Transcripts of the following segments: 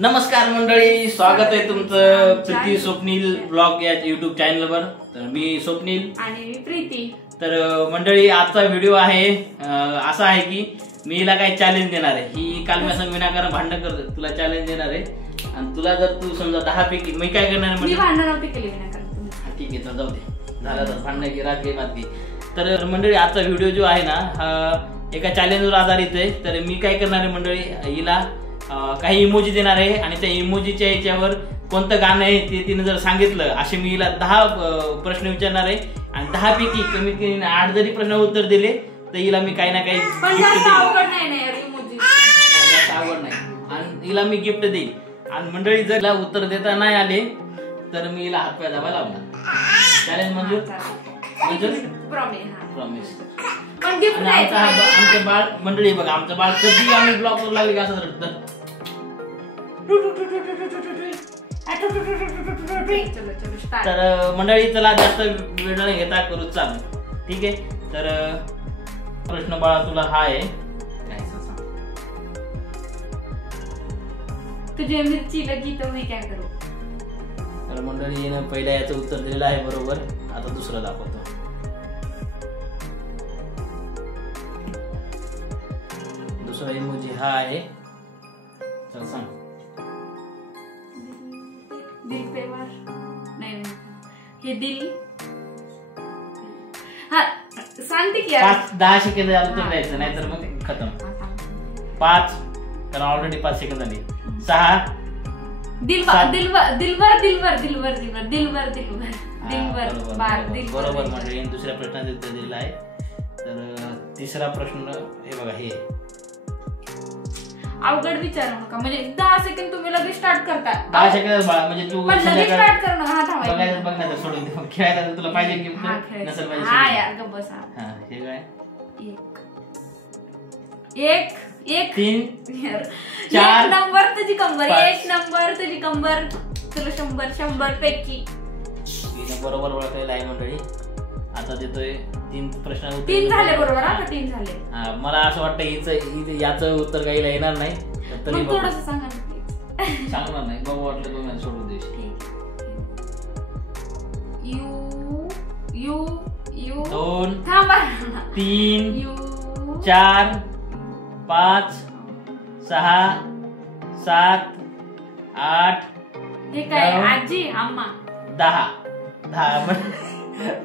नमस्कार मंडळी, स्वागत आहे तुमचं प्रीती स्वप्नील ब्लॉग या युट्यूब चॅनलवर। तर मी स्वप्नील आणि मी प्रीती। तर मंडळी, आजचा व्हिडिओ आहे असा आहे की मी हिला काही चॅलेंज देणार आहे। ही काल मी असं विनाकारण भांडण करत तुला चॅलेंज देणार आहे आणि तुला जर तू समजा 10 पैकी मी काय करणार म्हणजे भांडण नव्हते केले विनाकारण। ठीक आहे, तर जाऊ दे, झालं तर भांडण की रात गे बात गे। तर मंडळी, आजचा व्हिडिओ जो आहे ना हा एका चॅलेंजवर आधारित आहे। तर मी काय करणार आहे मंडळी, हिला काही इमोजी देणार आहे आणि त्या इमोजीच्या याच्यावर कोणतं गाणं आहे ते तिने जर सांगितलं असे मी हिला 10 प्रश्न विचारणार आहे आणि 10 पैकी कमीत कमी 8 जरी प्रश्न उत्तर दिले तर हिला मी काही ना काही अवघड नाही आणि हिला मी गिफ्ट देईल। आणि मंडळी, जर हिला उत्तर देता नाही आले तर मी हिला हातपाय दाबा लावणार। चॅलेंज मंजूर? मंजूर? प्रॉमिस। आमचं बाळ मंडळी बघा, आमचं बाळ कधी आम्ही ब्लॉक वर लागले का असं रडतं। तर मंडळी, चला जास्त वेळ न घेता करू चालू, ठीक आहे? तर प्रश्न बाळा तुला हा आहे, तुझे मिरची लगी तो मी काय करू? तर मंडळीने पहिल्या याचं उत्तर दिलेलं आहे बरोबर। आता दुसरं दाखवतो। दुसरा इमोजी हा आहे, चल सांग। दिल पे वार नाही, हे दिल हा सांगते की 5-10 सेकंद उत्तर द्यायचं, नाहीतर मग खतम। 5 तर ऑलरेडी 5 सेकंद झाले। 6 दिलवर दिलवर दिलवर दिलवर दिलवर दिलवर दिलवर दिलवर दिलवर बरोबर मंडळी, दुसऱ्या प्रश्नाचं उत्तर दिलेलं आहे। तर तिसरा प्रश्न हे बघा, हे अवघड विचारू नका, म्हणजे 10 सेकंद तुम्ही लगेच स्टार्ट करता। 10 सेकंद बाळा, म्हणजे तू लगेच स्टार्ट करू नका। हा बघायचं बघ, नाही तर सोडून दे। खेळायला तुला पाहिजे गिफ्ट नसेल पाहिजे। हा यार गप्प बसा। हा, हे काय? 1 3 4 नंबर तुझी कंबर, 1 नंबर तुझी कंबर, तुला 100 पैकी बरोबर ओळखायला आहे मंडळी। आता देतोय 3 प्रश्न। 3 झाले बरोबर, आता 3 झाले। हा, मला असं वाटतं याचं उत्तर काही येणार नाही, तरी थोडंसं सांगा ना। सांगणार नाही, बघू वाटलं तुम्ही सोडून देऊ। यू 2 थांबा 3 4 5 6 7 8 हे काय आजी अम्मा 10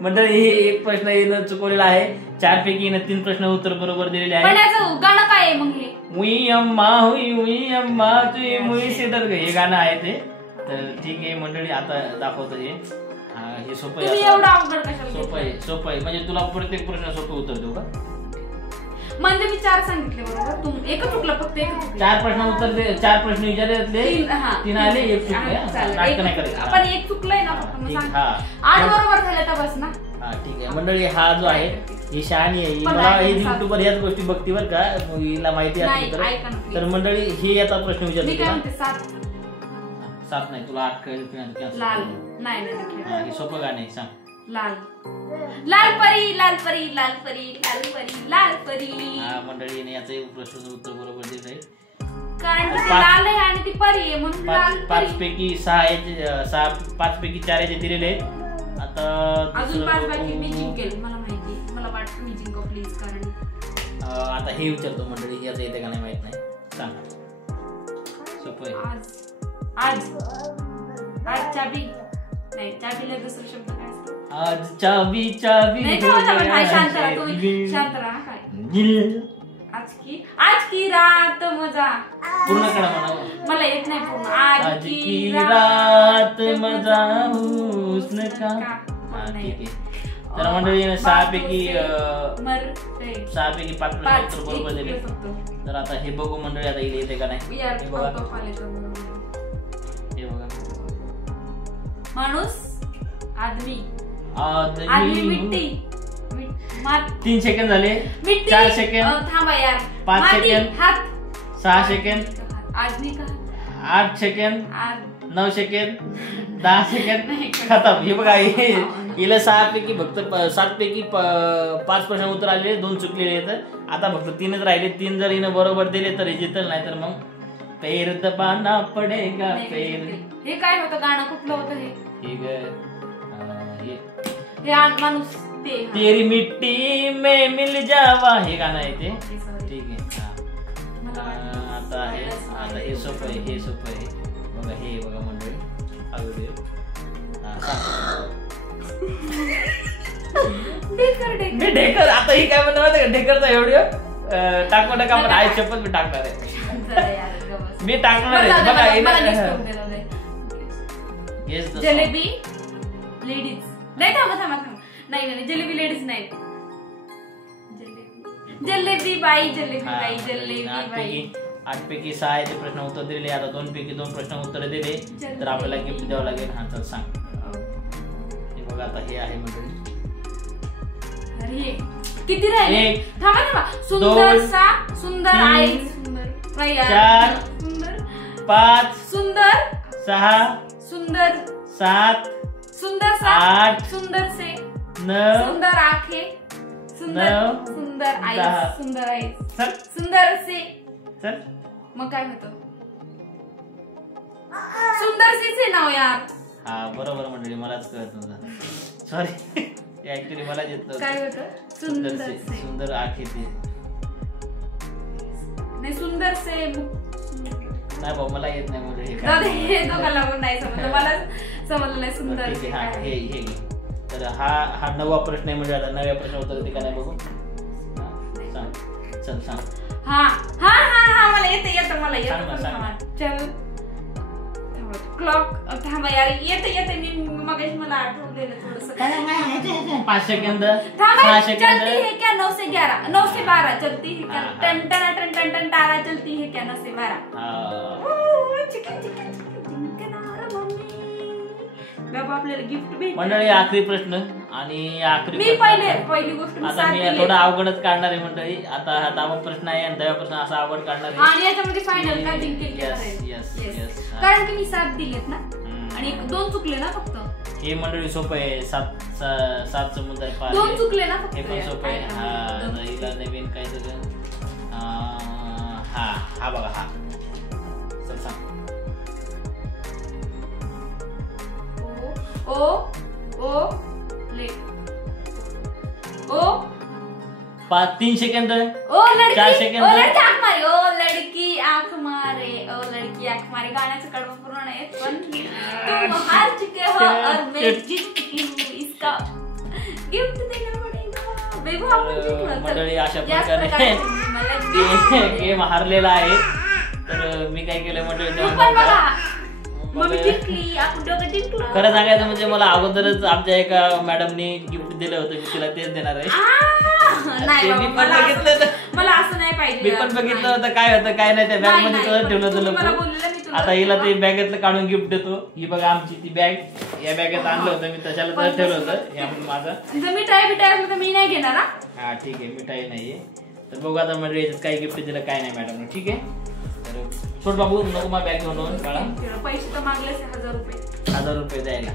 मंडळी, हे एक प्रश्न येणं चुकवलेला आहे। 4 पैकी हिनं 3 प्रश्न उत्तर बरोबर दिलेले आहे। गाणं काय आहे मग? हे उई अम्मा हुई अम्मा तुई मुई से डर गई, हे गाणं आहे ते। तर ठीक आहे मंडळी, आता दाखवतो हे। हे सोपं आहे, सोपं आहे म्हणजे तुला प्रत्येक प्रश्न सोपं उत्तर देऊ का? म्हणजे मी 4 सांगितले बरोबर, तू एकच चुकला, फक्त एकच। 4 प्रश्न उत्तर दे, 4 प्रश्न विचारले, 3 आले, 1 चुकले। नाटक नाही करायचं, आपण 1 चुकलंय ना फक्त, मग सांग। 8 बरोबर झाले तर बस ना। हा ठीक आहे मंडळी, हा जो आहे ही शहाणी आहे, मला ही युट्यूबवर ह्याच गोष्टी बघती बरं का, हिला माहिती आहे। तर मंडळी, हे आता प्रश्न विचारले 7 नाही, तुला 8 कळेल। लाल नाही, हे सोपं गाणं आहे, सांग। लाल लाल परी लाल परी लाल परी लाल परी लाल परी। हा मंडळीने याचं प्रश्नाचं उत्तर बरोबर दिलं आहे, कारण की लाल आहे आणि ती परी आहे म्हणून लाल परी। 5 पैकी 5 पैकी 4 याचे दिलेले आहेत। आता अजून 5 पैकी मी जिंकेल, मला माहिती, मला वाटतं मी जिंकू प्लीज। कारण आता हे विचारतो मंडळी, याचं येते का नाही माहित नाही, सांग। सोपं आहे। आज चाबी नाही, चाबीला दुसरा शब्द काय असतो? आज चाबी नाही, शांत राहा तुम्ही, शांत राहा। काय आज की रात मजा पूर्ण करा म्हणा, मला येत नाही पूर्ण। आज की रात मजा हुस्न का। ठीक आहे, तर मंडळी 6 पैकी 5 प्रश्न उत्तर बरोबर दिले। तर आता हे बघू मंडळी, आता इथे येते का नाही, हे बघा। माणूस आदमी मिट्टी 3 सेकंड झाले, 4 सेकंड, थांबा यार, 5 सेकंड, हात 6 सेकंड, आदमी का 8 सेकंड, 9 सेकंड, 10 सेकंड, खतम। हे बघा, हिला 6 पैकी फक्त 7 पैकी 5 प्रश्न उत्तर आले, 2 चुकलेले आहेत। आता फक्त 3च राहिले। 3 जर हिनं बरोबर दिले तर हे जिंकल, नाही तर मग पैर दबाना पडेगा पैर. हे काय होतं गाणं कुठलं होतं हे माणूस तेरी मिट्टी में मिल जावा हे गाणं आहे ते. ठीक आहे. आता हे सोपं आहे बघा. हे बघा मंडळी हा व्हिडिओ. ढेकर आता ही काय म्हणणार माहिती का ढेकरचा व्हिडिओ टाकू नका पण आई शपथ मी टाकणार आहे. मी टाकणार आहे बघा. जलेबी लेडीज नाही. थांबा नाही जलेबी लेडीज नाही. जलेबी बाई 8 पैकी 6 ते प्रश्न उत्तर दिले. आता 2 पैकी 2 प्रश्न उत्तर दिले तर आपल्याला गिफ्ट द्यावं लागेल. हा चल सांग. हे बघा आता हे आहे मंडळी. किती राहिले? थांबा. सुंदर आई सुंदर 4 5 सुंदर 6 सुंदर 7 सुंदर 8 सुंदर से 9 सुंदर आंखें सुंदर आई सुंदर आई सुंदर से चल. मग काय होतं? सुंदर से नाव यार. हा बरोबर मंडळी मलाच कळत नव्हतं. सॉरी ऍक्च्युली मला येत नव्हतं. काय होतं? सुंदर आखे ते नाही सुंदर से नाही बाबा मला येत नाही मंडळी. हे दोघांना पण नाही समजलं. मला समजलं नाही सुंदर. हे तर हा 9वा प्रश्न आहे. म्हणजे आता 9व्या प्रश्न उत्तर ते का नाही बघू. चल सांग. हा मला येतं मला चल क्लॉक. थांबा यार येते मी मगाशी मला आठवलेलं थोडंसं. 5 सेकंद 6 सेकंड. चलती है क्या 9 से 11 9 से 12 चलती है क्या टन तारा चलती है क्या 9 से 12. आपल्याला गिफ्ट भेट मंडळी. आखरी प्रश्न आणि आखरी मी पहिली गोष्ट आता मी थोडा अवघडच काढणार आहे मंडळी. आता हा 10वा प्रश्न आहे आणि 10व्या प्रश्न असा अवघड काढणार आहे. आणि याच्यामध्ये फायनल काय जिंकेल कारण की मी 7 दिलेत ना आणि 2 चुकले ना फक्त. हे मंडळी सोपं आहे. 7 समुद्र पार 2 चुकले ना फक्त. हे पण सोपं आहे. हा हिला नवीन काय सगळं. हा बघा हा चल सांग. ओ ले ओ 3 सेकंड. ओ लड़की 4 सेकंड. ओ लड़की आंख मारे. ओ लड़की आंख मारे. ओ लड़की आंख मारे गाण्याचं कडवं पूर्ण नाही पण तुम हार चुके हो और मैं जीत चुकी हूं. इसका गिफ्ट देना पड़ेगा. बेबू आपण जिंकलो. मंडळी अशा प्रकारे गेम हारलेला आहे. तर मी काय केलं मंडळी खरं सांगायचं म्हणजे मला अगोदरच आमच्या एका मॅडमनी गिफ्ट दिलं होतं. मी तिला तेच देणार आहे. मी पण बघितलं होतं काय होतं काय नाही. त्या बॅग मध्ये ठेवलं होतं. आता हिला ते बॅगेतलं काढून गिफ्ट देतो. ही बघा आमची ती बॅग. या बॅगेत आणलं होतं मी तशाला तर ठेवलं होतं. माझं मी नाही घेणार. हा ठीक आहे मिठाई नाहीये. तर बघू आता म्हणजे याच्यात काय गिफ्ट दिलं काय नाही मॅडम. ठीक आहे तर छोट बाबू नको मा बॅग घेऊन बाळा. पैसे तर मागले 1000 रुपये द्यायला.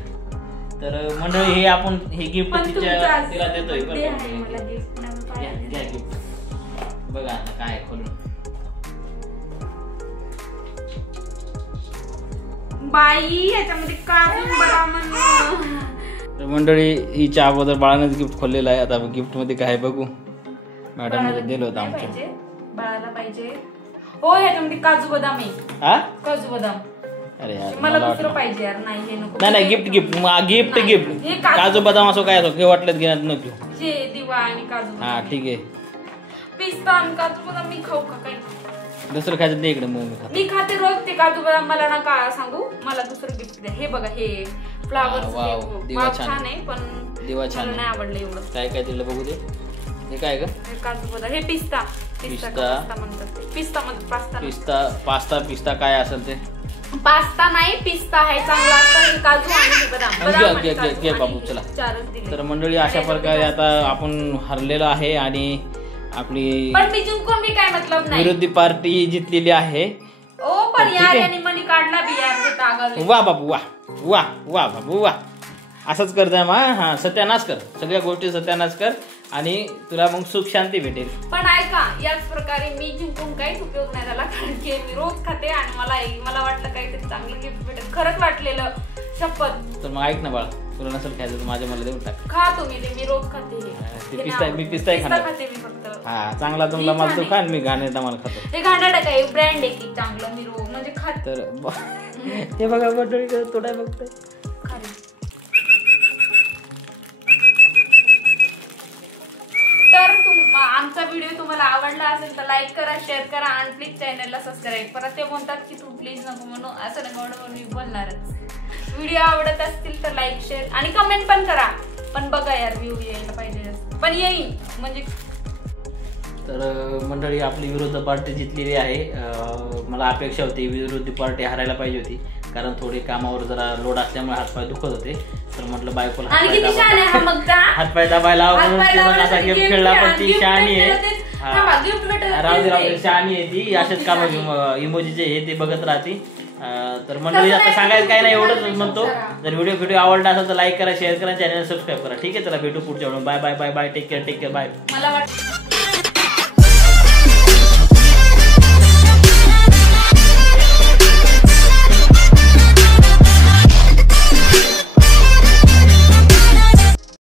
तर मंडळी हे आपण हे गिफ्ट तिला देतोय. घ्या गिफ्ट बघा आता काय खोलून. बाई याच्यामध्ये काजू बदाम. तर मंडळी हिच्या अगोदर बाळानेच गिफ्ट खोललेलं आहे. आता गिफ्ट मध्ये काय बघू. मॅडम दिलं होतं आमच्या बाळाला पाहिजे. हो ह्याच्यामध्ये काजू बदाम आहे. काजू बदाम. अरे यार मला दुसरं पाहिजे यार. नाही हे नको. नाही गिफ्ट काजू बदाम असो काय असो हे वाटलं घेण्यात नको. दिवा आणि काजू. हा ठीक आहे. पिस्ता आणि काजू बदाम मी खाऊ का काही दुसरं खायचं नाही इकडे. मी खाते रोज ते काजू बदाम. मला ना का सांगू मला दुसरं गिफ्ट द्या. हे बघा हे फ्लावर छान आहे पण दिवा छान नाही आवडलं एवढं. काय काय दिलं बघू दे. हे काय ग काजू बदाम. हे पिस्ता पिस्ता काय असेल ते. पास्ता नाही पिस्ता आहे चांगला असतं. काजू आणि बदाम. घे बाबू चला. तर मंडळी अशा प्रकारे आता आपण हरलेलो आहे आणि आपली पण मी जिंकून मी काय मतलब नाही. विरोधी पार्टी जिंकलेली आहे. ओ पण यार यांनी मनी काढला बी यार. वा बाबू वा वा वा बाबू वा. असंच करताय मा. हा सत्यानाश कर. सगळ्या गोष्टी सत्यानाश कर. आणि तुला मग सुख शांती भेटेल. पण ऐका, याच प्रकारे मी जिंकून काहीच उपयोग नाही झाला, कारण की मी रोज खाते आणि मला वाटलं काहीतरी चांगलं गिफ्ट भेटेल, खरंच वाटलेलं, शपथ. तर मग ऐक ना बाळा, तुला नसेल खायचं तर माझ्या मला देऊन टाक. खा तुम्ही ते, मी रोज खाते मी पिस्ता खाणार. खाते मी फक्त. हा चांगला तुमला माल तू खा, मी घाणेरडा मला खातो. ते घाणेरडा काय ब्रँड आहे की चांगलं, मी रोज म्हणजे खात. तर हे बघा मंडळी थोडा बघतोय. तर आमचा व्हिडिओ तुम्हाला आवडला असेल तर लाईक करा, शेअर करा आणि प्लीज चॅनलला सबस्क्राईब. परत ते म्हणतात की तू प्लीज नको म्हणू, असं नको म्हणून मी बोलणारच. व्हिडिओ आवडत असतील तर लाईक, शेअर आणि कमेंट पण करा. पण बघा यार, व्ह्यू यायला पाहिजे, पण येईल म्हणजे. तर मंडळी आपली विरोधी पार्टी जिंकलेली आहे. मला अपेक्षा होती विरोधी पार्टी हारायला पाहिजे होती, कारण थोडे कामावर जरा लोड असल्यामुळे हातपाय दुखत होते. तर म्हटलं बायकोला हातपाय दाबायला असा गिफ्ट खेळला, पण ती शहाणी आहे. राहू शहाणी आहे ती, असेच काम इमोजीचे हे ते बघत राहते. तर मंडळी आता सांगायचं काही नाही, एवढंच म्हणतो. जर व्हिडिओ आवडला असेल तर लाईक करा, शेअर करा, चॅनल सबस्क्राईब करा. ठीक आहे, चला भेटू पुढच्या वेळी. Bye bye bye bye, take care bye. मला वाटतं